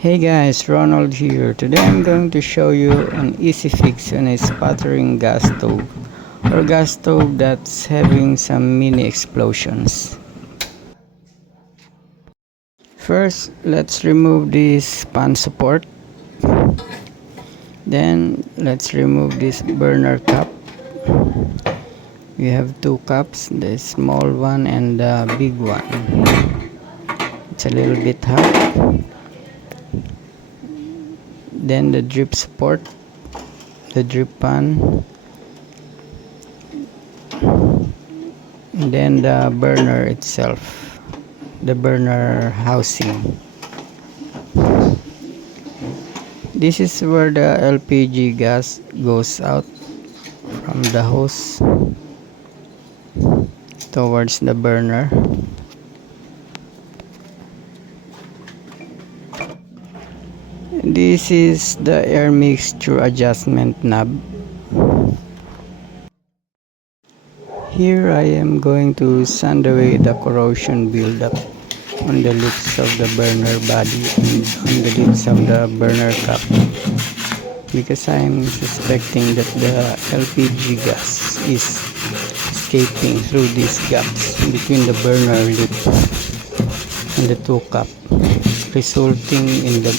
Hey guys, Ronald here. Today I'm going to show you an easy fix on a sputtering gas stove or gas stove that's having some mini explosions. First, let's remove this pan support. Then let's remove this burner cap. We have two cups, the small one and the big one. It's a little bit hot. Then the drip support, the drip pan, and then the burner itself, the burner housing. This is where the LPG gas goes out from the hose towards the burner. This is the air mixture adjustment knob. Here I am going to sand away the corrosion buildup on the lips of the burner body and on the lips of the burner cap, because I am suspecting that the LPG gas is escaping through these gaps between the burner lip and the two cap, resulting in the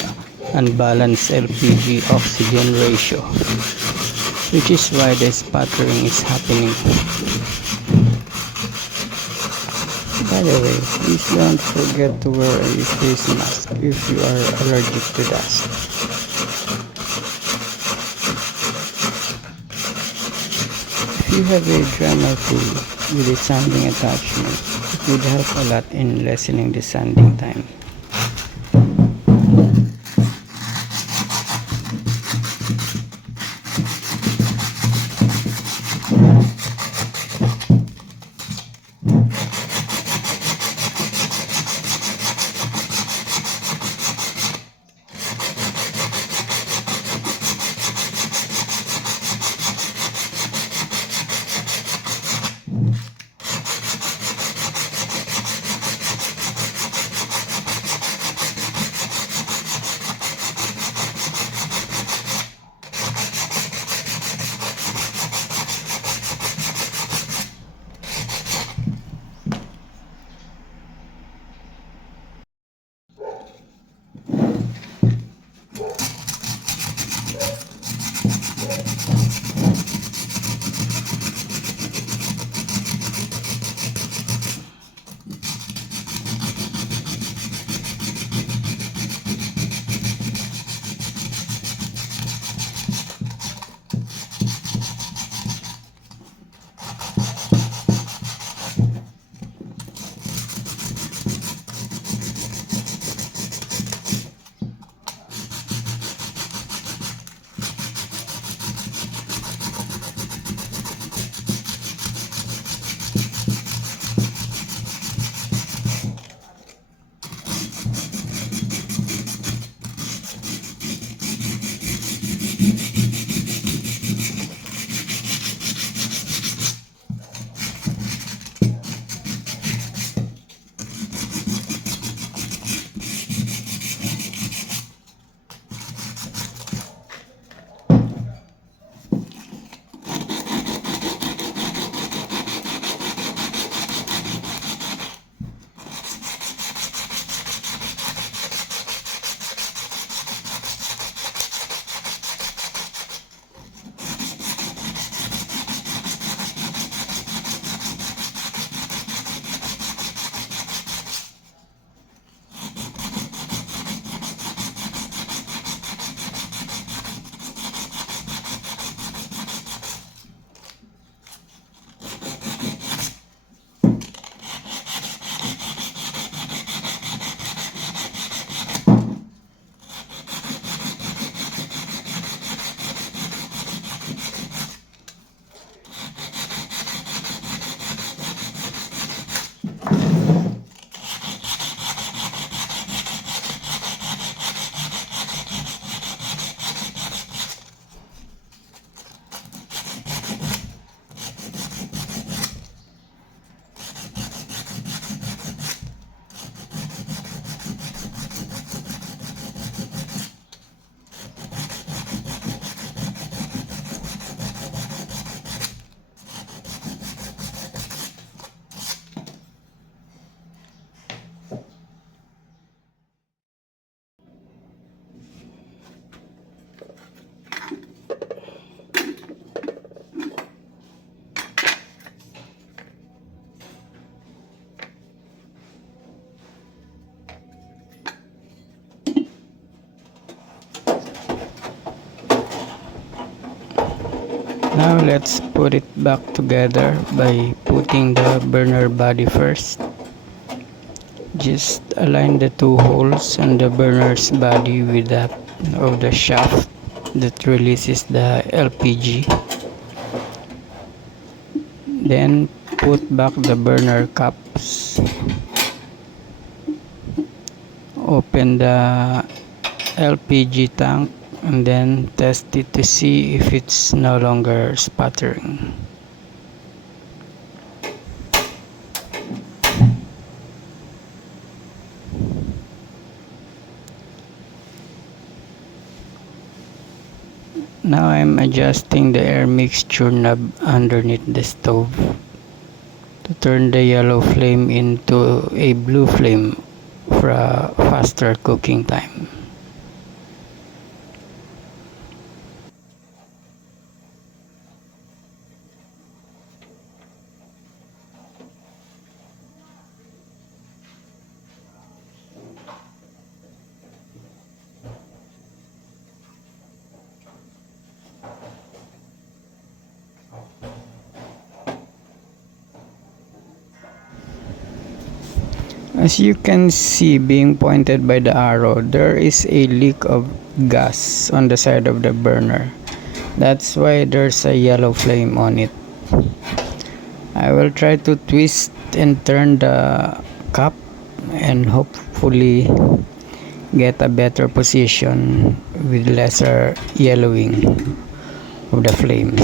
unbalanced LPG oxygen ratio, which is why the sputtering is happening. By the way, please don't forget to wear a face mask if you are allergic to dust. If you have a dremel tool with a sanding attachment, it would help a lot in lessening the sanding time. Now let's put it back together by putting the burner body first. Just align the two holes on the burner's body with that of the shaft that releases the LPG. Then put back the burner caps. Open the LPG tank and then test it to see if it's no longer sputtering. Now I'm adjusting the air mixture knob underneath the stove to turn the yellow flame into a blue flame for a faster cooking time. As you can see being pointed by the arrow, there is a leak of gas on the side of the burner. That's why there's a yellow flame on it. I will try to twist and turn the cap and hopefully get a better position with lesser yellowing of the flame.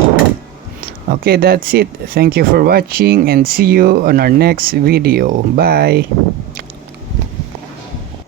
Okay, that's it. Thank you for watching and see you on our next video. Bye.